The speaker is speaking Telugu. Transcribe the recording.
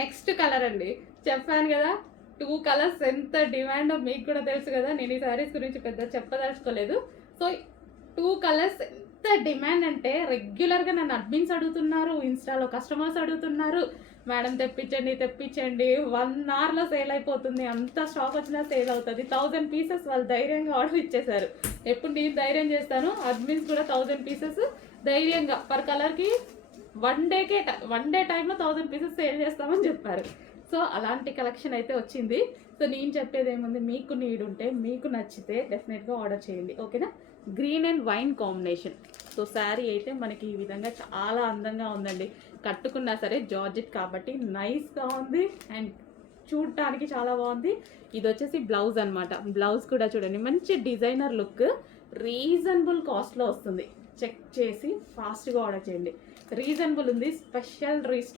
నెక్స్ట్ కలర్ అండి, చెప్పాను కదా 2 కలర్స్ ఎంత డిమాండ్ మీకు కూడా తెలుసు కదా. నేను ఈ సారీస్ గురించి పెద్ద చెప్పదలుచుకోలేదు. సో 2 కలర్స్ ఎంత డిమాండ్ అంటే రెగ్యులర్గా నన్ను అడ్మిన్స్ అడుగుతున్నారు, ఇన్స్టాలో కస్టమర్స్ అడుగుతున్నారు, మేడం తెప్పించండి తెప్పించండి. 1 అవర్లో సేల్ అయిపోతుంది, అంత స్టాక్ వచ్చినా సేల్ అవుతుంది. 1000 పీసెస్ వాళ్ళు ధైర్యంగా ఆర్డర్ ఇచ్చేసారు. ఎప్పుడు నేను ధైర్యం చేస్తాను, అడ్మిన్స్ కూడా 1000 పీసెస్ ధైర్యంగా పర్ కలర్కి 1 డే టైంలో 1000 పీసెస్ సేల్ చేస్తామని చెప్పారు. సో అలాంటి కలెక్షన్ అయితే వచ్చింది. సో నేను చెప్పేది ఏముంది, మీకు నీడ్ ఉంటే మీకు నచ్చితే డెఫినెట్గా ఆర్డర్ చేయండి, ఓకేనా. Green and wine combination. So sari అయితే మనకి ఈ విధంగా చాలా అందంగా ఉందండి. కట్టుకున్నా సరే జార్జెట్ కాబట్టి నైస్గా ఉంది అండ్ చూడటానికి చాలా బాగుంది. ఇది వచ్చేసి బ్లౌజ్ అనమాట. బ్లౌజ్ కూడా చూడండి మంచి డిజైనర్ లుక్, రీజనబుల్ కాస్ట్లో వస్తుంది. చెక్ చేసి ఫాస్ట్గా ఆర్డర్ చేయండి. రీజనబుల్ ఉంది, స్పెషల్